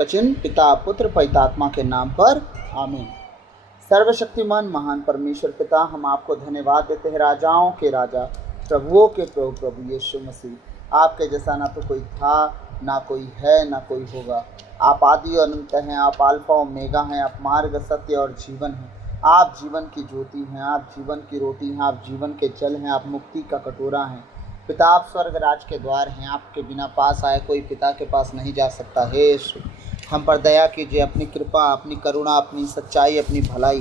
वचन पिता पुत्र पवित्रात्मा के नाम पर आमीन। सर्वशक्तिमान महान परमेश्वर पिता, हम आपको धन्यवाद देते हैं, राजाओं के राजा प्रभुओं के प्रभु प्रभु यीशु मसीह। आपके जैसा ना तो कोई था, ना कोई है, ना कोई होगा। आप आदि और अनंत हैं, आप अल्फा ओमेगा हैं, आप मार्ग सत्य और जीवन हैं। आप जीवन की ज्योति हैं, आप जीवन की रोटी हैं, आप जीवन के जल हैं, आप मुक्ति का कटोरा हैं। पिता, आप स्वर्ग राज के द्वार हैं, आपके बिना पास आए कोई पिता के पास नहीं जा सकता। हे यीशु, हम पर दया कीजिए, अपनी कृपा, अपनी करुणा, अपनी सच्चाई, अपनी भलाई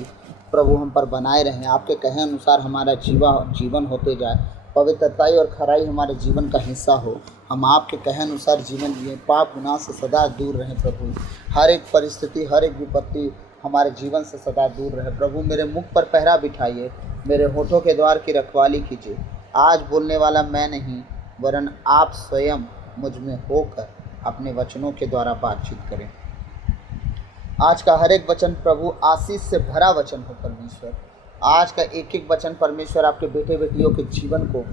प्रभु हम पर बनाए रहें। आपके कहे अनुसार हमारा जीवन होते जाए, पवित्रताई और खराई हमारे जीवन का हिस्सा हो। हम आपके कहे अनुसार जीवन जिए, पाप गुनाह से सदा दूर रहें प्रभु। हर एक परिस्थिति, हर एक विपत्ति हमारे जीवन से सदा दूर रहे प्रभु। मेरे मुख पर पहरा बिठाइए, मेरे होठों के द्वार की रखवाली कीजिए। आज बोलने वाला मैं नहीं, वरन आप स्वयं मुझ में होकर अपने वचनों के द्वारा बातचीत करें। आज का हर एक वचन प्रभु आशीष से भरा वचन हो परमेश्वर। आज का एक एक वचन परमेश्वर आपके बेटे बेटियों के जीवन को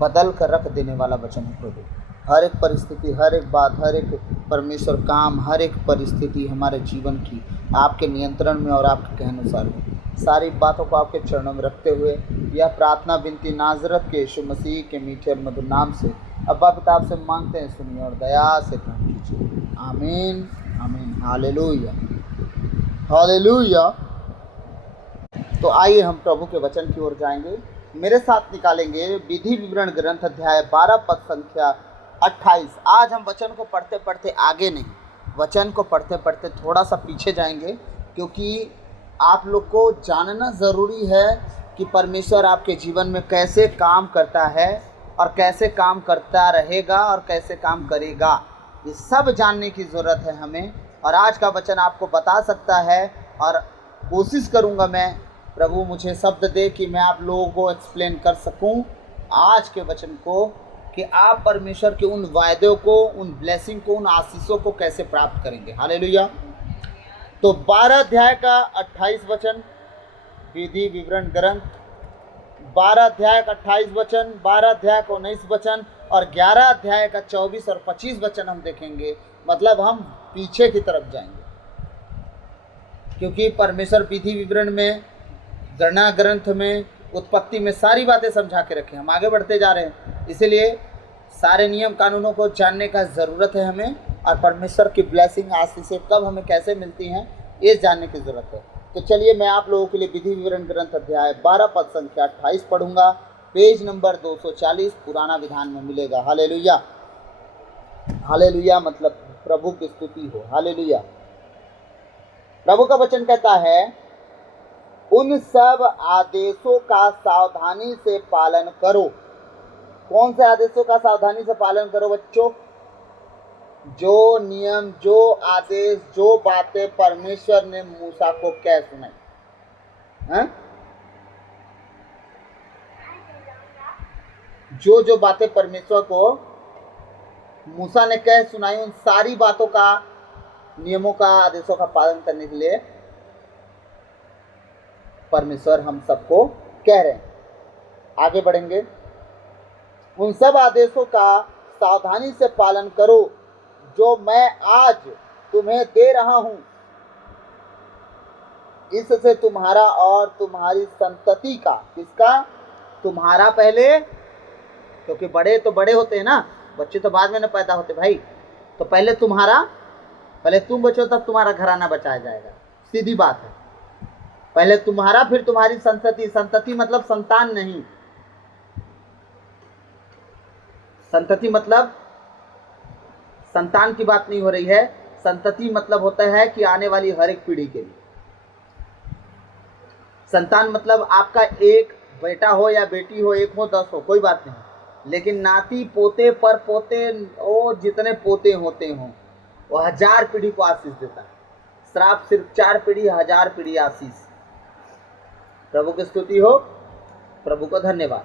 बदल कर रख देने वाला वचन है प्रभु। हर एक परिस्थिति, हर एक बात, हर एक परमेश्वर काम, हर एक परिस्थिति हमारे जीवन की आपके नियंत्रण में और आपके कहने अनुसार हो। सारी बातों को आपके चरणों में रखते हुए यह प्रार्थना विनती नाजरत के यीशु मसीह के मीठे और मधुर नाम से अब्बा पिता से मांगते हैं, सुनिए और दया से ग्रहण कीजिए। आमीन आमीन। Hallelujah hallelujah. तो आइए हम प्रभु के वचन की ओर जाएंगे। मेरे साथ निकालेंगे विधि विवरण ग्रंथ अध्याय 12 पद संख्या 28। आज हम वचन को पढ़ते पढ़ते आगे नहीं, वचन को पढ़ते पढ़ते थोड़ा सा पीछे जाएंगे, क्योंकि आप लोग को जानना ज़रूरी है कि परमेश्वर आपके जीवन में कैसे काम करता है और कैसे काम करता रहेगा और कैसे काम करेगा। ये सब जानने की ज़रूरत है हमें, और आज का वचन आपको बता सकता है। और कोशिश करूँगा मैं, प्रभु मुझे शब्द दे कि मैं आप लोगों को एक्सप्लेन कर सकूं आज के वचन को, कि आप परमेश्वर के उन वायदों को, उन ब्लेसिंग को, उन आशीषों को कैसे प्राप्त करेंगे। हालेलुया। तो 12 अध्याय का 28 वचन, विधि विवरण ग्रंथ 12 अध्याय का 28 वचन, 12 अध्याय का 19 वचन और 11 अध्याय का 24 और 25 वचन हम देखेंगे। मतलब हम पीछे की तरफ जाएंगे, क्योंकि परमेश्वर विधि विवरण में, गणना ग्रंथ में, उत्पत्ति में सारी बातें समझा के रखे। हम आगे बढ़ते जा रहे हैं, इसलिए सारे नियम कानूनों को जानने का ज़रूरत है हमें, और परमेश्वर की ब्लेसिंग आशीषें कब हमें कैसे मिलती हैं ये जानने की ज़रूरत है। तो चलिए मैं आप लोगों के लिए विधि विवरण ग्रंथ अध्याय 12 पद संख्या 28 पढ़ूंगा। पेज नंबर 240 पुराना विधान में मिलेगा। Hallelujah hallelujah. मतलब प्रभु की स्तुति हो। हालेलुया। प्रभु का वचन कहता है, उन सब आदेशों का सावधानी से पालन करो। कौन से आदेशों का सावधानी से पालन करो बच्चों? जो नियम, जो आदेश, जो बातें परमेश्वर ने मूसा को कह सुनाई। जो बातें परमेश्वर को मूसा ने कह सुनाई, उन सारी बातों का, नियमों का, आदेशों का पालन करने के लिए परमेश्वर हम सबको कह रहे हैं। आगे बढ़ेंगे। उन सब आदेशों का सावधानी से पालन करो जो मैं आज तुम्हें दे रहा हूं। इससे तुम्हारा और तुम्हारी संतति का, किसका? तुम्हारा पहले, क्योंकि बड़े तो बड़े होते हैं ना, बच्चे तो बाद में न पैदा होते भाई। तो पहले तुम्हारा, पहले तुम बचो तब तुम्हारा घराना बचाया जाएगा। सीधी बात है। पहले तुम्हारा, फिर तुम्हारी संतति। संतति मतलब संतान नहीं, संतति मतलब संतान की बात नहीं हो रही है। संतति मतलब होता है कि आने वाली हर एक पीढ़ी के लिए। संतान मतलब आपका एक बेटा हो या बेटी हो, 1 हो 10 हो, कोई बात नहीं, लेकिन नाती पोते पर पोते, वो जितने पोते होते हों, वो 1000 पीढ़ी को आशीष देता है। श्राप सिर्फ 4 पीढ़ी, 1000 पीढ़ी आशीष। प्रभु की स्तुति हो, प्रभु को धन्यवाद।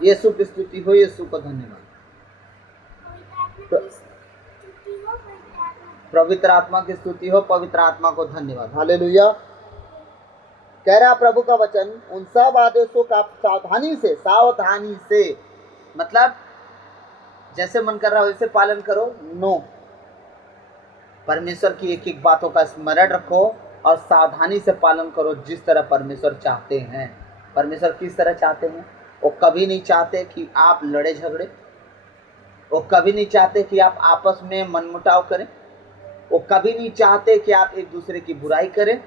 यीशु की स्तुति हो, यीशु को धन्यवाद। पवित्र आत्मा की स्तुति हो, पवित्र आत्मा को धन्यवाद। हालेलुया। कह रहा प्रभु का वचन, उन सब आदेशों का सावधानी से, मतलब जैसे मन कर रहा हो वैसे पालन करो, नो। परमेश्वर की एक एक बातों का स्मरण रखो और सावधानी से पालन करो, जिस तरह परमेश्वर चाहते हैं। परमेश्वर किस तरह चाहते हैं? वो कभी नहीं चाहते कि आप लड़े झगड़े, वो कभी नहीं चाहते कि आप आपस में मनमुटाव करें, वो कभी नहीं चाहते कि आप एक दूसरे की बुराई करें,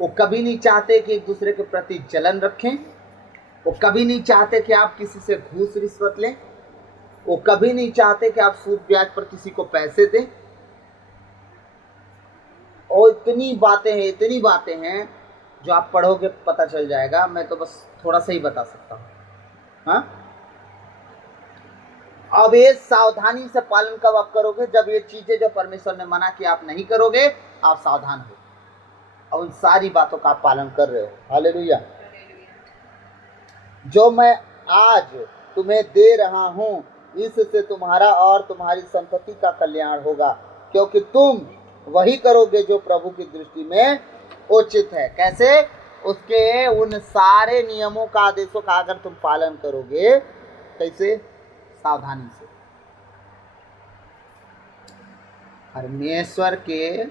वो कभी नहीं चाहते कि एक दूसरे के प्रति जलन रखें, वो कभी नहीं चाहते कि आप किसी से घूस रिश्वत लें, वो कभी नहीं चाहते कि आप सूद ब्याज पर किसी को पैसे दें। और इतनी बातें हैं जो आप पढ़ोगे पता चल जाएगा। मैं तो बस थोड़ा सा ही बता सकता हूँ। हाँ, अब ये सावधानी से पालन कब आप करोगे? जब ये चीजें जो परमेश्वर ने मना की आप नहीं करोगे, आप सावधान हो और उन सारी बातों का आप पालन कर रहे हो। हालेलुया। जो मैं आज तुम्हें दे रहा हूँ, इससे तुम्हारा और तुम्हारी संतति का कल्याण होगा, क्योंकि तुम वही करोगे जो प्रभु की दृष्टि में उचित है। कैसे? उसके उन सारे नियमों का, आदेशों का अगर तुम पालन करोगे। कैसे? सावधानी से। परमेश्वर के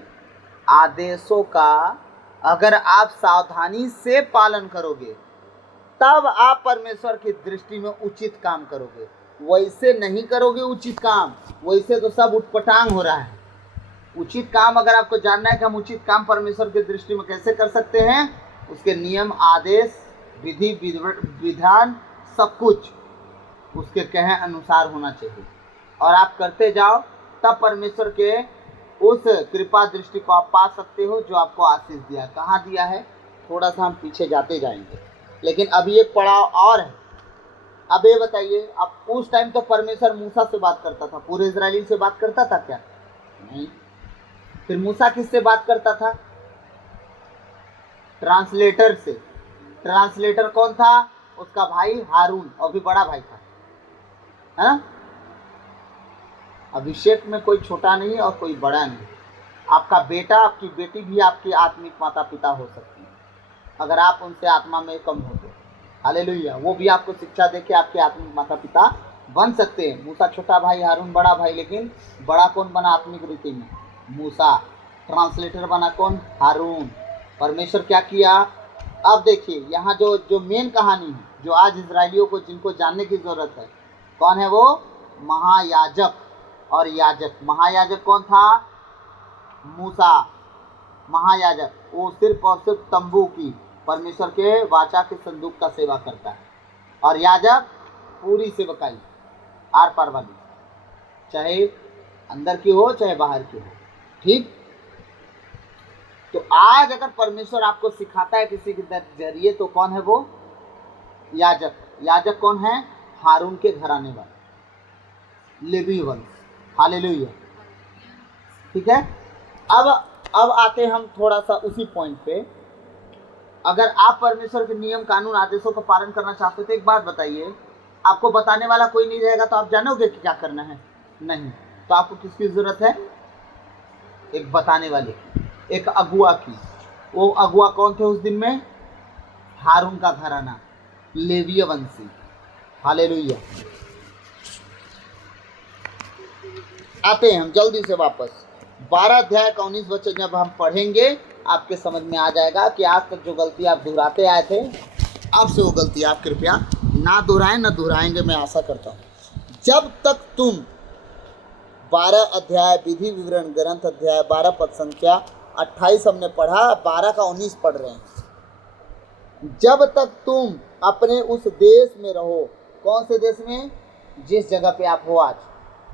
आदेशों का अगर आप सावधानी से पालन करोगे, तब आप परमेश्वर की दृष्टि में उचित काम करोगे। वैसे नहीं करोगे उचित काम, वैसे तो सब उटपटांग हो रहा है। उचित काम अगर आपको जानना है कि हम उचित काम परमेश्वर की दृष्टि में कैसे कर सकते हैं, उसके नियम, आदेश, विधि, विधान, सब कुछ उसके कहे अनुसार होना चाहिए और आप करते जाओ, तब परमेश्वर के उस कृपा दृष्टि को आप पा सकते हो जो आपको आशीष दिया। कहाँ दिया है? थोड़ा सा हम पीछे जाते जाएंगे, लेकिन अभी एक पड़ाव और है। अब ये बताइए, अब उस टाइम तो परमेश्वर मूसा से बात करता था, पूरे इजराइली से बात करता था क्या? नहीं। फिर मूसा किससे बात करता था? ट्रांसलेटर से। ट्रांसलेटर कौन था? उसका भाई हारून, और भी बड़ा भाई था, है ना? अभिषेक में कोई छोटा नहीं और कोई बड़ा नहीं। आपका बेटा, आपकी बेटी भी आपकी आत्मिक माता पिता हो सकती है अगर आप उनसे आत्मा में कम हो तो। हालेलुया। वो भी आपको शिक्षा दे के आपके आत्मिक माता पिता बन सकते हैं। मूसा छोटा भाई, हारून बड़ा भाई, लेकिन बड़ा कौन बना आत्मिक रीति में? मूसा। ट्रांसलेटर बना कौन? हारून। परमेश्वर क्या किया? अब देखिए यहाँ जो मेन कहानी है, जो आज इजराइलियों को जिनको जानने की जरूरत है, कौन है वो? महायाजक और याजक। महायाजक कौन था? मूसा। महायाजक वो सिर्फ और सिर्फ तंबू की, परमेश्वर के वाचा के संदूक का सेवा करता है, और याजक पूरी सेवकाई आर पार वाली, चाहे अंदर की हो चाहे बाहर की हो। ठीक। तो आज अगर परमेश्वर आपको सिखाता है किसी के जरिए, तो कौन है वो? याजक। याजक कौन है? हारून के घराने वाले, लेवी वंश। हालेलुया। ठीक है। अब आते हैं हम थोड़ा सा उसी पॉइंट पे। अगर आप परमेश्वर के नियम, कानून, आदेशों का पालन करना चाहते हो, तो एक बात बताइए, आपको बताने वाला कोई नहीं रहेगा तो आप जानोगे कि क्या करना है? नहीं। तो आपको किसकी जरूरत है? एक बताने वाले की, एक अगुआ की। वो अगुआ कौन थे उस दिन में? हारून का घराना, लेवीय वंशी। हालेलुया। आते हैं हम जल्दी से वापस 12 अध्याय का 19 वचन जब हम पढ़ेंगे, आपके समझ में आ जाएगा कि आज तक जो गलती आप दोहराते आए थे, अब से वो गलती आप कृपया ना दोहराएं, ना दोहराएंगे, मैं आशा करता हूँ। जब तक तुम 12 अध्याय विधि विवरण ग्रंथ अध्याय 12 पद संख्या 28 हमने पढ़ा, 12 का 19 पढ़ रहे हैं। जब तक तुम अपने उस देश में रहो, कौन से देश में? जिस जगह पे आप हो आज,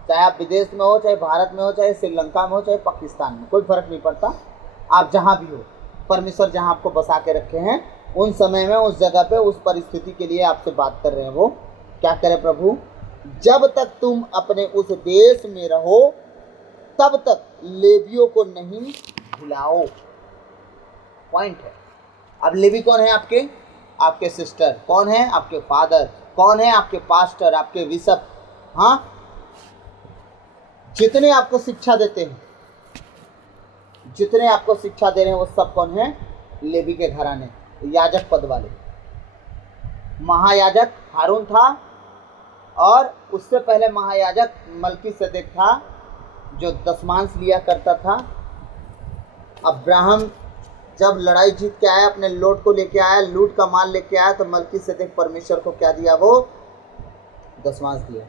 चाहे आप विदेश में हो, चाहे भारत में हो, चाहे श्रीलंका में हो, चाहे पाकिस्तान में, कोई फर्क नहीं पड़ता। आप जहाँ भी हो, परमेश्वर जहाँ आपको बसा के रखे हैं, उन समय में, उस जगह पे, उस परिस्थिति के लिए आपसे बात कर रहे हैं। वो क्या करे प्रभु? जब तक तुम अपने उस देश में रहो, तब तक लेवियों को नहीं भुलाओ। पॉइंट है। अब लेवी कौन है? आपके सिस्टर। कौन है? आपके फादर। कौन है? आपके पास्टर, आपके बिशप। हाँ, जितने आपको शिक्षा देते हैं, जितने आपको शिक्षा दे रहे हैं, वो सब कौन है? लेवी के घराने, याजक पद वाले। महायाजक हारून था, और उससे पहले महायाजक मलकीसेदेक था, जो दशमांश लिया करता था। अब्राहम जब लड़ाई जीत के आया, अपने लौट को लेके आया, लूट का माल लेके आया, तो मलकीसेदेक परमेश्वर को क्या दिया? वो दशमांश दिया।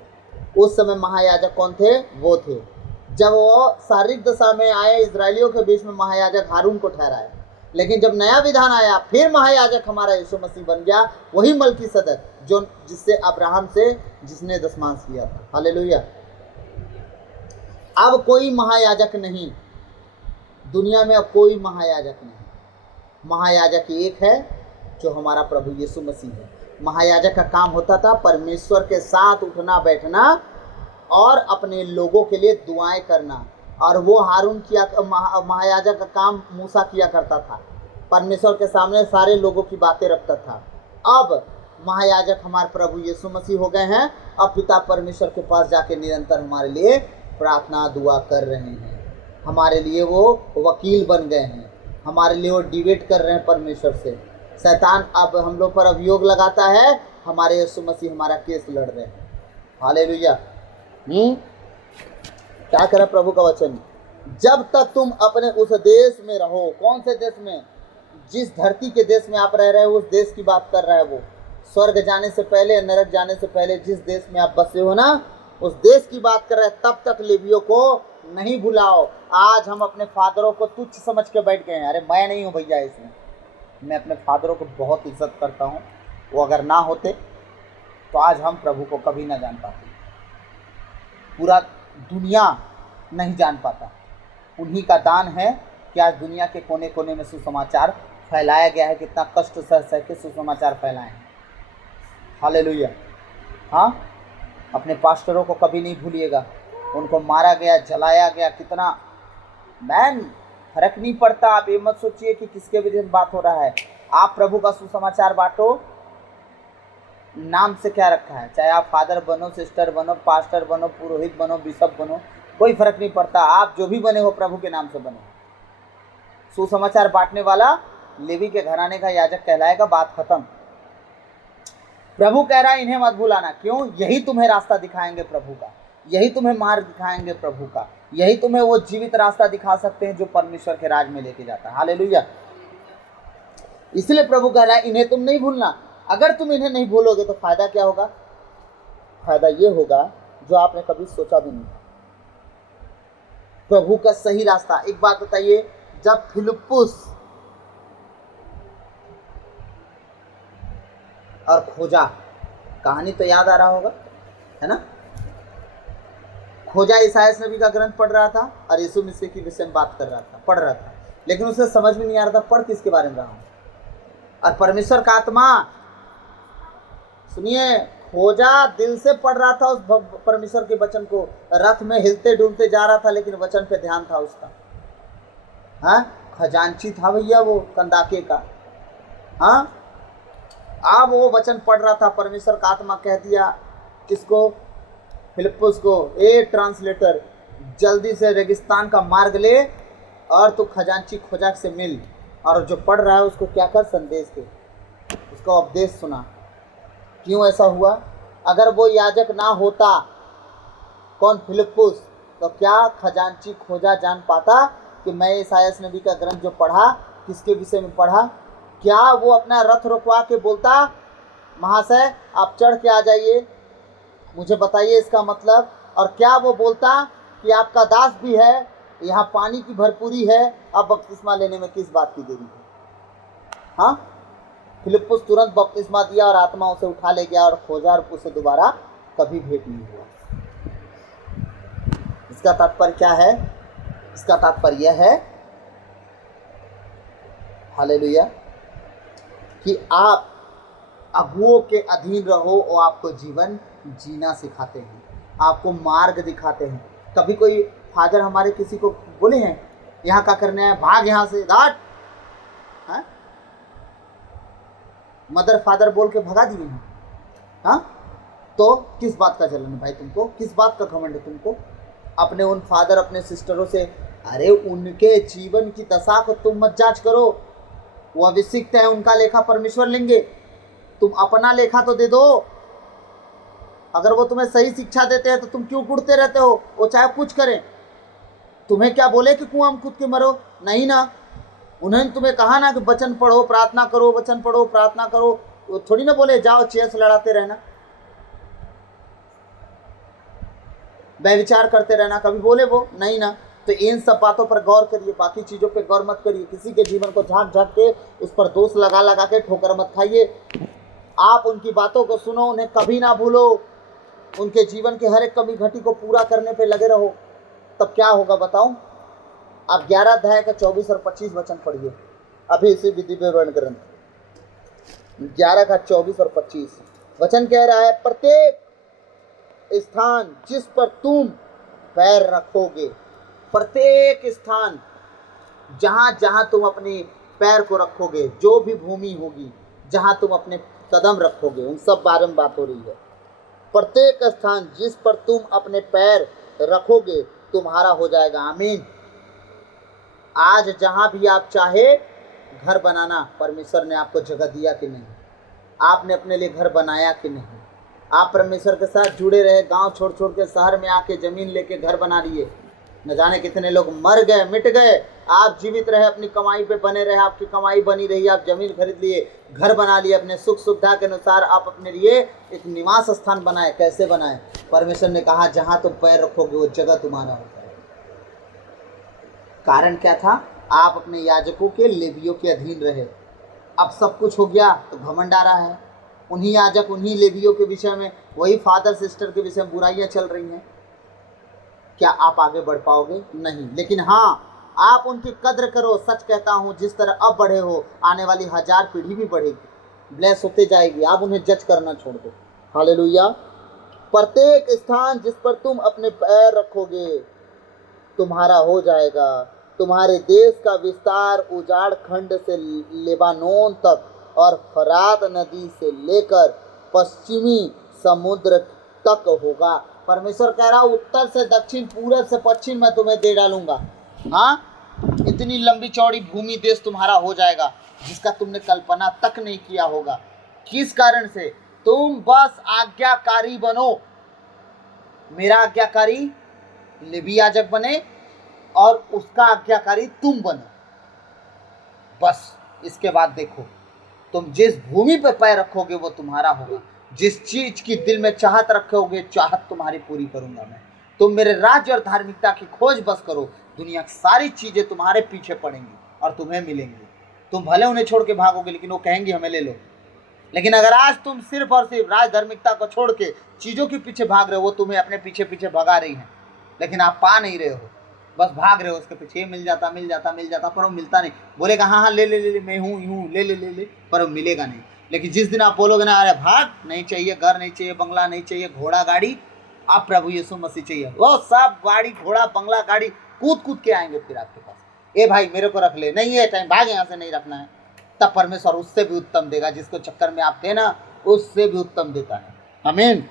उस समय महायाजक कौन थे? वो थे। जब वो शारीरिक दशा में आए इजरायलियों के बीच में, महायाजक हारून को ठहराया। लेकिन जब नया विधान आया, फिर महायाजक हमारा यीशु मसीह बन गया, वही मलकीसेदेक जो जिससे अब्राहम से जिसने दशमांश लिया था। हालेलुया। अब कोई महायाजक नहीं दुनिया में, अब कोई महायाजक नहीं। महायाजक एक है जो हमारा प्रभु यीशु मसीह है। महायाजक का काम होता था परमेश्वर के साथ उठना बैठना और अपने लोगों के लिए दुआएं करना। और वो हारून किया, महायाजक का काम मूसा किया करता था, परमेश्वर के सामने सारे लोगों की बातें रखता था। अब महायाजक हमारे प्रभु यीशु मसीह हो गए हैं। अब पिता परमेश्वर के पास जाके निरंतर हमारे लिए प्रार्थना दुआ कर रहे हैं। हमारे लिए वो वकील बन गए हैं, हमारे लिए वो डिबेट कर रहे हैं परमेश्वर से। शैतान अब हम लोग पर अभियोग लगाता है, हमारे यीशु मसीह हमारा केस लड़ रहे हैं। हालेलुया। क्या करा प्रभु का वचन? जब तक तुम अपने उस देश में रहो। कौन से देश में? जिस धरती के देश में आप रह रहे हो, उस देश की बात कर रहा है वो। स्वर्ग जाने से पहले, नरक जाने से पहले जिस देश में आप बसे हो ना, उस देश की बात कर रहे हैं। तब तक लेवियों को नहीं भुलाओ। आज हम अपने फादरों को तुच्छ समझ के बैठ गए हैं। अरे मैं नहीं हूँ भैया इसमें, मैं अपने फादरों को बहुत इज्जत करता हूँ। वो अगर ना होते तो आज हम प्रभु को कभी ना जान पाते, पूरा दुनिया नहीं जान पाता। उन्हीं का दान है कि आज दुनिया के कोने कोने में सुसमाचार फैलाया गया है। कितना कष्ट सह सह के सुसमाचार फैलाए हैं। हालेलुया। हाँ, अपने पास्टरों को कभी नहीं भूलिएगा। उनको मारा गया, जलाया गया, कितना मैन फर्क नहीं पड़ता। आप ये मत सोचिए कि किसके वजह से बात हो रहा है। आप प्रभु का सुसमाचार बांटो। नाम से क्या रखा है, चाहे आप फादर बनो, सिस्टर बनो, पास्टर बनो, पुरोहित बनो, बिशप बनो, कोई फर्क नहीं पड़ता। आप जो भी बने हो प्रभु के नाम से बने। सुसमाचार बांटने वाला लेवी के घराने का याजक कहलाएगा। बात खत्म। प्रभु कह रहा है इन्हें मत भुलाना। क्यों? यही तुम्हें रास्ता दिखाएंगे प्रभु का, यही तुम्हें मार्ग दिखाएंगे प्रभु का, यही तुम्हें वो जीवित रास्ता दिखा सकते हैं जो परमेश्वर के राज में लेके जाता है। हालेलुया। इसलिए प्रभु कह रहा है इन्हें तुम नहीं भूलना। अगर तुम इन्हें नहीं भूलोगे तो फायदा क्या होगा? फायदा ये होगा जो आपने कभी सोचा भी नहीं। प्रभु का सही रास्ता। एक बात बताइए, जब फिलिप्पुस और खोजा, कहानी तो याद आ रहा होगा, है ना? खोजा ईसायास नबी का ग्रंथ पढ़ रहा था और यीशु मसीह की विषय में बात कर रहा था, पढ़ रहा था, लेकिन उसे समझ में नहीं आ रहा था पढ़ किसके बारे में रहा हूं। और परमेश्वर का आत्मा, सुनिए, खोजा दिल से पढ़ रहा था उस परमेश्वर के वचन को। रथ में हिलते डुलते जा रहा था, लेकिन वचन पे ध्यान था उसका। हाँ, खजांची था भैया वो कंदाके का। हाँ, अब वो वचन पढ़ रहा था। परमेश्वर का आत्मा कह दिया किसको? फिलिप्पुस को, ए ट्रांसलेटर, जल्दी से रेगिस्तान का मार्ग ले और तू खजांची खोजा से मिल, और जो पढ़ रहा है उसको क्या कर? संदेश दे, उसका उपदेश सुना। क्यों ऐसा हुआ? अगर वो याजक ना होता, कौन? फिलिप्पुस, तो क्या खजांची खोजा जान पाता कि मैं ईसायास नबी का ग्रंथ जो पढ़ा किसके विषय में पढ़ा? क्या वो अपना रथ रुकवा के बोलता, महाशय आप चढ़ के आ जाइए, मुझे बताइए इसका मतलब? और क्या वो बोलता कि आपका दास भी है, यहाँ पानी की भरपूरी है, अब बपतिस्मा लेने में किस बात की देरी है? हाँ, फिलिप्पुस तुरंत बपतिस्मा दिया और आत्मा उसे उठा ले गया और खोजा, और उसे दोबारा कभी भेंट नहीं हुआ। इसका तात्पर्य क्या है? इसका तात्पर्य यह है, हालेलुया, कि आप अगुओं के अधीन रहो और आपको जीवन जीना सिखाते हैं, आपको मार्ग दिखाते हैं। कभी कोई फादर हमारे किसी को बोले हैं यहाँ का करने है, भाग यहाँ से, घाट, हाँ? मदर फादर बोल के भगा दिए हैं। हाँ, तो किस बात का जलन है भाई तुमको? किस बात का घमंड है तुमको? अपने उन फादर, अपने सिस्टरों से, अरे उनके जीवन की दशा को तुम मत जांच करो। वो अभिषिक्त है, उनका लेखा परमेश्वर लेंगे। तुम अपना लेखा तो दे दो। अगर वो तुम्हें सही शिक्षा देते हैं तो तुम क्यों कुड़ते रहते हो? वो चाहे कुछ करें, तुम्हें क्या बोले कि कुआं में कूद के मरो? नहीं ना। उन्होंने तुम्हें कहा ना कि वचन पढ़ो प्रार्थना करो, वचन पढ़ो प्रार्थना करो। वो थोड़ी ना बोले जाओ चेस लड़ाते रहना, व्यभिचार करते रहना, कभी बोले वो? नहीं ना। तो इन सब बातों पर गौर करिए, बाकी चीज़ों पे गौर मत करिए। किसी के जीवन को झांक झांक के उस पर दोष लगा लगा के ठोकर मत खाइए। आप उनकी बातों को सुनो, उन्हें कभी ना भूलो, उनके जीवन की हर एक कमी घटी को पूरा करने पे लगे रहो। तब क्या होगा बताऊं? आप 11 अध्याय का 24 और 25 वचन पढ़िए, अभी इसी विधि विवरण ग्रंथ 11 का 24 और 25 वचन कह रहा है, प्रत्येक स्थान जिस पर तुम पैर रखोगे, प्रत्येक स्थान जहां जहां तुम अपने पैर को रखोगे, जो भी भूमि होगी जहां तुम अपने कदम रखोगे, उन सब बारे में बात हो रही है। प्रत्येक स्थान जिस पर तुम अपने पैर रखोगे तुम्हारा हो जाएगा। आमीन। आज जहां भी आप चाहे घर बनाना, परमेश्वर ने आपको जगह दिया कि नहीं? आपने अपने लिए घर बनाया कि नहीं? आप परमेश्वर के साथ जुड़े रहे, गांव छोड़ छोड़ के शहर में आके जमीन लेके घर बना लिए। न जाने कितने लोग मर गए, मिट गए, आप जीवित रहे, अपनी कमाई पे बने रहे, आपकी कमाई बनी रही, आप जमीन खरीद लिए, घर बना लिए, अपने सुख सुविधा के अनुसार आप अपने लिए एक निवास स्थान बनाए। कैसे बनाए? परमेश्वर ने कहा जहां तुम पैर रखोगे वो जगह तुम्हारा होगा। कारण क्या था? आप अपने याजकों के, लेवियों के अधीन रहे। अब सब कुछ हो गया तो घमंड आ रहा है। उन्हीं याजक, उन्हीं लेवियों के विषय में, वही फादर सिस्टर के विषय में बुराइयां चल रही हैं। क्या आप आगे बढ़ पाओगे? नहीं। लेकिन हाँ, आप उनकी कद्र करो। सच कहता हूँ, जिस तरह अब बढ़े हो, आने वाली 1000 पीढ़ी भी बढ़ेगी, ब्लेस होते जाएगी। आप उन्हें जज करना छोड़ दो। हालेलुया। प्रत्येक स्थान जिस पर तुम अपने पैर रखोगे तुम्हारा हो जाएगा। तुम्हारे देश का विस्तार उजाड़ खंड से लेबानोन तक और फरात नदी से लेकर पश्चिमी समुद्र तक होगा। परमेश्वर कह रहा उत्तर से दक्षिण, पूरब से पश्चिम मैं तुम्हें दे डालूंगा। हाँ, इतनी लंबी चौड़ी भूमि देश तुम्हारा हो जाएगा जिसका तुमने कल्पना तक नहीं किया होगा। किस कारण से? तुम बस आज्ञाकारी बनो। मेरा आज्ञाकारी लेवी याजक बने और उसका आज्ञाकारी तुम बनो। बस इसके बाद देखो, तुम जिस भूमि पर पैर रखोगे वो तुम्हारा होगा। जिस चीज की दिल में चाहत रखोगे, चाहत तुम्हारी पूरी करूंगा मैं। तुम मेरे राज्य और धार्मिकता की खोज बस करो, दुनिया की सारी चीजें तुम्हारे पीछे पड़ेंगी और तुम्हें मिलेंगी। तुम भले उन्हें छोड़ के भागोगे, लेकिन वो कहेंगे हमें ले लो। लेकिन अगर आज तुम सिर्फ और सिर्फ राज धार्मिकता को छोड़ के चीजों के पीछे भाग रहे हो, वो तुम्हें अपने पीछे पीछे भगा रही हैं, लेकिन आप पा नहीं रहे हो, बस भाग रहे हो उसके पीछे। ये मिल जाता मिल जाता मिल जाता, पर वो मिलता नहीं। बोलेगा हाँ हाँ ले ले ले ले, मैं हूँ यूँ, ले ले ले ले, पर वो मिलेगा नहीं। लेकिन जिस दिन आप बोलोगे ना, अरे भाग, नहीं चाहिए घर, नहीं चाहिए बंगला, नहीं चाहिए घोड़ा गाड़ी, आप प्रभु यीशु मसीह चाहिए, वो सब गाड़ी घोड़ा बंगला गाड़ी कूद कूद के आएंगे फिर आपके पास। ए भाई मेरे को रख ले, नहीं है टाइम, भाग यहाँ से, नहीं रखना है। तब परमेश्वर उससे भी उत्तम देगा, जिसको चक्कर में आप थे ना, उससे भी उत्तम देता है। आमीन।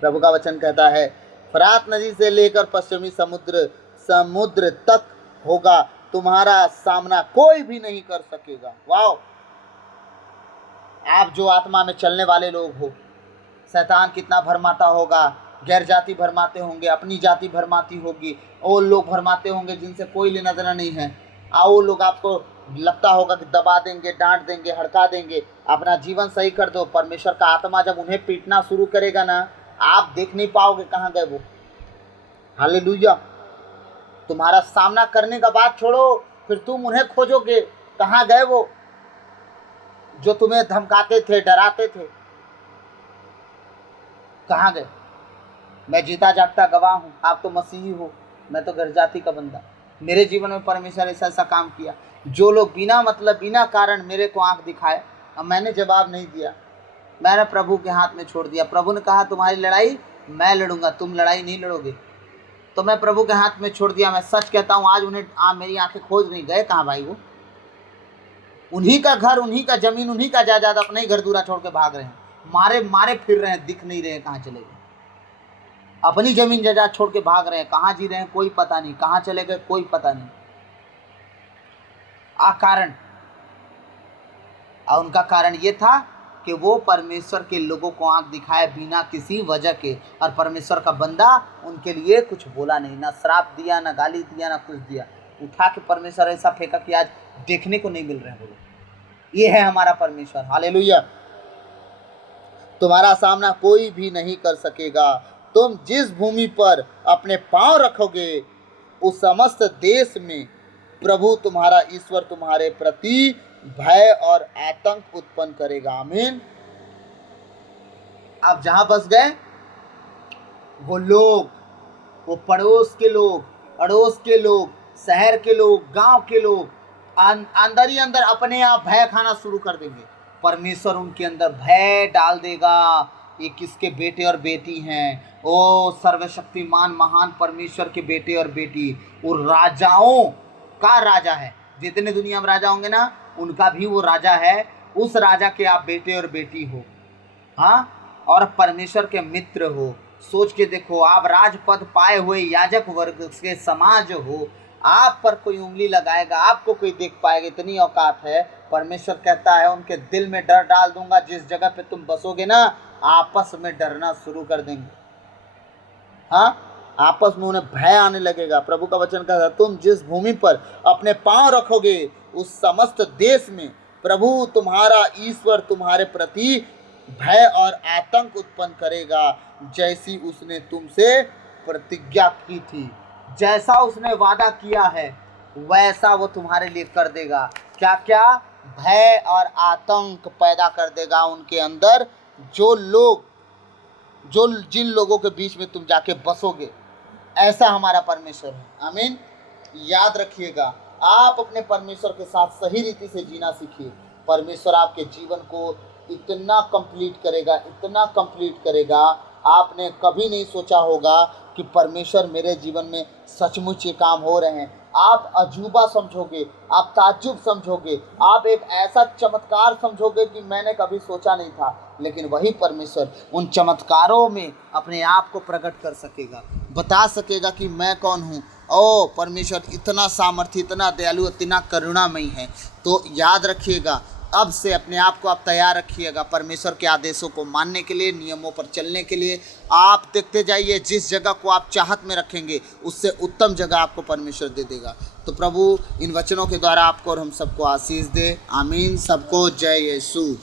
प्रभु का वचन कहता है, फरात नदी से लेकर पश्चिमी समुद्र तक होगा, तुम्हारा सामना कोई भी नहीं कर सकेगा। वाह! आप जो आत्मा में चलने वाले लोग हो, शैतान कितना भरमाता होगा, गैर जाति भरमाते होंगे, अपनी जाति भरमाती होगी, और लोग भरमाते होंगे जिनसे कोई लेना देना नहीं है। आओ लोग आपको लगता होगा कि दबा देंगे, डांट देंगे, हड़का देंगे। अपना जीवन सही कर दो। परमेश्वर का आत्मा जब उन्हें पीटना शुरू करेगा ना, आप देख नहीं पाओगे कहाँ गए वो। हालेलुया। तुम्हारा सामना करने का बात छोड़ो, फिर तुम उन्हें खोजोगे, कहाँ गए वो जो तुम्हें धमकाते थे, डराते थे, कहाँ गए? मैं जीता जागता गवाह हूँ, आप तो मसीही हो, मैं तो घर जाति का बंदा। मेरे जीवन में परमेश्वर ऐसा ऐसा काम किया। जो लोग बिना मतलब बिना कारण मेरे को आंख दिखाए, अब मैंने जवाब नहीं दिया, मैंने प्रभु के हाथ में छोड़ दिया। प्रभु ने कहा तुम्हारी लड़ाई मैं लड़ूंगा, तुम लड़ाई नहीं लड़ोगे, तो मैं प्रभु के हाथ में छोड़ दिया। मैं सच कहता हूँ, आज उन्हें मेरी आंखें खोज नहीं गए, कहाँ भाई वो? उन्हीं का घर, उन्हीं का जमीन, उन्हीं का जायदाद, अपने ही घर दूरा छोड़ के भाग रहे हैं, मारे मारे फिर रहे हैं, दिख नहीं रहे हैं कहाँ चले गए। अपनी जमीन जायदाद छोड़ के भाग रहे हैं, कहाँ जी रहे हैं कोई पता नहीं, कहाँ चले गए कोई पता नहीं। कारण, और उनका कारण ये था कि वो परमेश्वर के लोगों को आंख दिखाए बिना किसी वजह के, और परमेश्वर का बंदा उनके लिए कुछ बोला नहीं, ना श्राप दिया, ना गाली दिया, ना कुछ दिया। उठा के परमेश्वर ऐसा फेंका कि आज देखने को नहीं मिल रहे हैं वो लोग। ये है हमारा परमेश्वर। हालेलुया। तुम्हारा सामना कोई भी नहीं कर सकेगा। तुम जिस भूमि पर अपने पांव रखोगे उस समस्त देश में प्रभु तुम्हारा ईश्वर तुम्हारे प्रति भय और आतंक उत्पन्न करेगा। आमीन। आप जहां बस गए वो लोग, वो पड़ोस के लोग, अड़ोस के लोग, शहर के लोग, गांव के लोग अंदर ही अंदर अपने आप भय खाना शुरू कर देंगे। परमेश्वर उनके अंदर भय डाल देगा। ये किसके बेटे और बेटी हैं? ओ सर्वशक्तिमान महान परमेश्वर के बेटे और बेटी। वो राजाओं का राजा है। जितने दुनिया में राजा होंगे ना, उनका भी वो राजा है। उस राजा के आप बेटे और बेटी हो, हाँ, और परमेश्वर के मित्र हो। सोच के देखो, आप राजपद पाए हुए याजक वर्ग के समाज हो। आप पर कोई उंगली लगाएगा, आपको कोई देख पाएगा, इतनी औकात है। परमेश्वर कहता है उनके दिल में डर डाल दूंगा। जिस जगह पे तुम बसोगे ना, आपस में डरना शुरू कर देंगे। हाँ, आपस में उन्हें भय आने लगेगा। प्रभु का वचन कहता है तुम जिस भूमि पर अपने पांव रखोगे उस समस्त देश में प्रभु तुम्हारा ईश्वर तुम्हारे प्रति भय और आतंक उत्पन्न करेगा, जैसी उसने तुमसे प्रतिज्ञा की थी। जैसा उसने वादा किया है वैसा वो तुम्हारे लिए कर देगा। क्या क्या? भय और आतंक पैदा कर देगा उनके अंदर। जिन लोगों के बीच में तुम जाके बसोगे, ऐसा हमारा परमेश्वर है। आमीन। याद रखिएगा, आप अपने परमेश्वर के साथ सही रीति से जीना सीखिए। परमेश्वर आपके जीवन को इतना कंप्लीट करेगा, इतना कंप्लीट करेगा, आपने कभी नहीं सोचा होगा कि परमेश्वर मेरे जीवन में सचमुच ये काम हो रहे हैं। आप अजूबा समझोगे, आप ताज्जुब समझोगे, आप एक ऐसा चमत्कार समझोगे कि मैंने कभी सोचा नहीं था। लेकिन वही परमेश्वर उन चमत्कारों में अपने आप को प्रकट कर सकेगा, बता सकेगा कि मैं कौन हूँ। ओ परमेश्वर इतना सामर्थ्य, इतना दयालु, इतना करुणामयी है। तो याद रखिएगा, अब से अपने आप को आप तैयार रखिएगा परमेश्वर के आदेशों को मानने के लिए, नियमों पर चलने के लिए। आप देखते जाइए, जिस जगह को आप चाहत में रखेंगे उससे उत्तम जगह आपको परमेश्वर दे देगा। तो प्रभु इन वचनों के द्वारा आपको और हम सबको आशीष दे। आमीन। सबको जय यीशु।